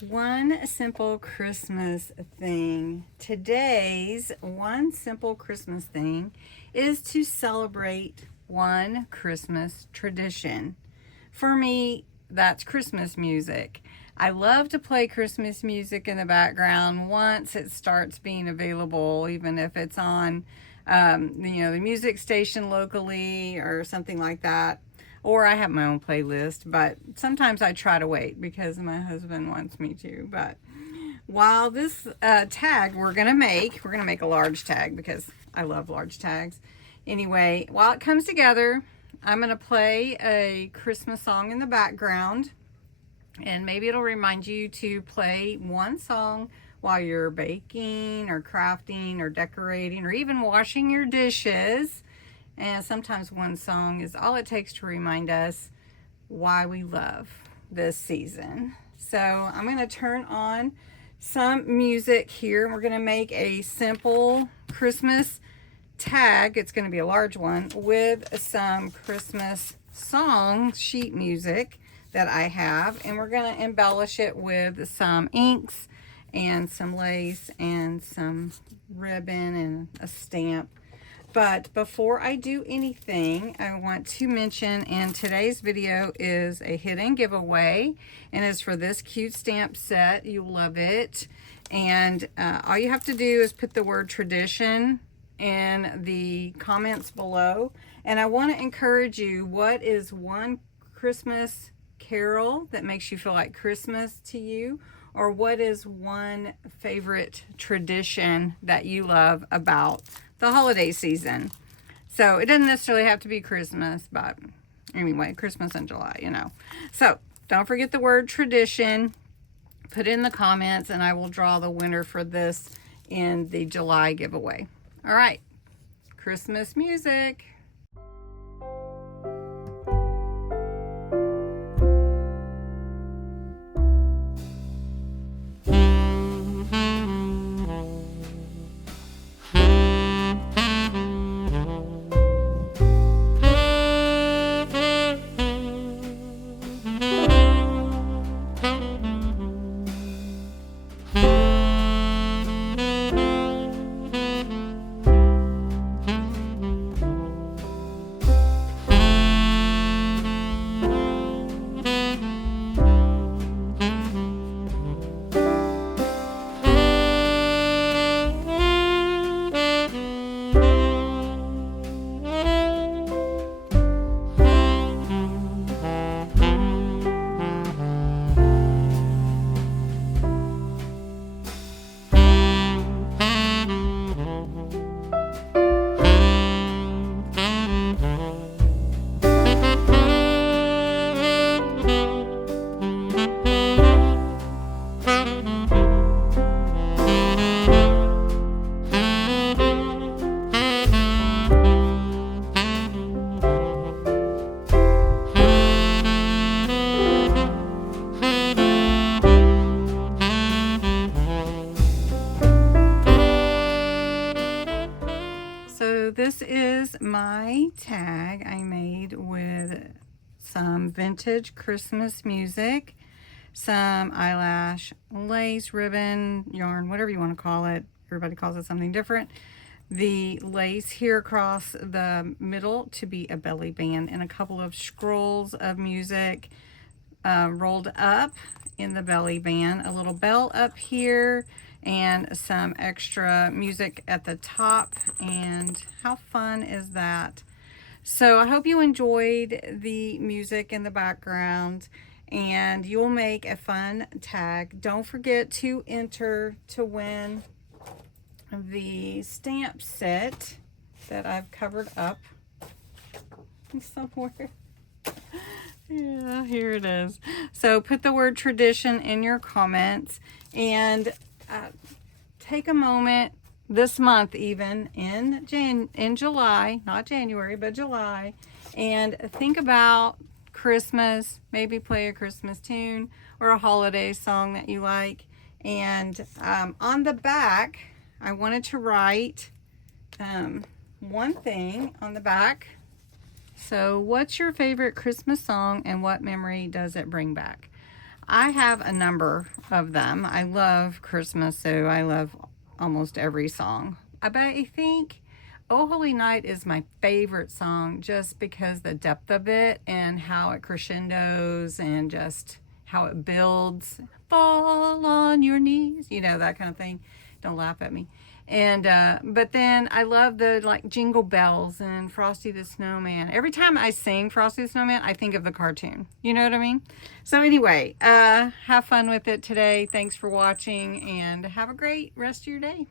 One simple Christmas thing. Today's one simple Christmas thing is to celebrate one Christmas tradition. For me, that's Christmas music. I love to play Christmas music in the background once it starts being available, even if it's on, the music station locally or something like that. Or I have my own playlist, but sometimes I try to wait because my husband wants me to. But while this tag we're going to make a large tag because I love large tags. Anyway, while it comes together, I'm going to play a Christmas song in the background. And maybe it'll remind you to play one song while you're baking or crafting or decorating or even washing your dishes. And sometimes one song is all it takes to remind us why we love this season. So I'm going to turn on some music here. We're going to make a simple Christmas tag. It's going to be a large one with some Christmas song sheet music that I have. And we're going to embellish it with some inks and some lace and some ribbon and a stamp. But before I do anything, I want to mention, and today's video is a hidden giveaway, and it's for this cute stamp set. You'll love it. And all you have to do is put the word tradition in the comments below. And I want to encourage you, what is one Christmas carol that makes you feel like Christmas to you? Or what is one favorite tradition that you love about the holiday season? So it doesn't necessarily have to be Christmas, but anyway, Christmas in July. So don't forget the word tradition. Put it in the comments and I will draw the winner for this in the July giveaway. All right, Christmas music. So this is my tag I made with some vintage Christmas music, some eyelash, lace, ribbon, yarn, whatever you want to call it. Everybody calls it something different. The lace here across the middle to be a belly band, and a couple of scrolls of music rolled up in the belly band, a little bell up here, and some extra music at the top. And how fun is that? So I hope you enjoyed the music in the background, and you'll make a fun tag. Don't forget to enter to win the stamp set that I've covered up somewhere. Yeah, here it is. So put the word tradition in your comments, and take a moment this month, even in July, not January, but July, and think about Christmas. Maybe play a Christmas tune or a holiday song that you like. And on the back, I wanted to write one thing on the back. So what's your favorite Christmas song and what memory does it bring back? I have a number of them. I love Christmas, so I love almost every song. But I think Oh Holy Night is my favorite song just because the depth of it and how it crescendos and just how it builds. Fall on your knees, you know, that kind of thing. Don't laugh at me. And but then I love the like Jingle Bells and Frosty the Snowman. Every time I sing Frosty the Snowman, I think of the cartoon. You know what I mean? So anyway, have fun with it today. Thanks for watching and have a great rest of your day.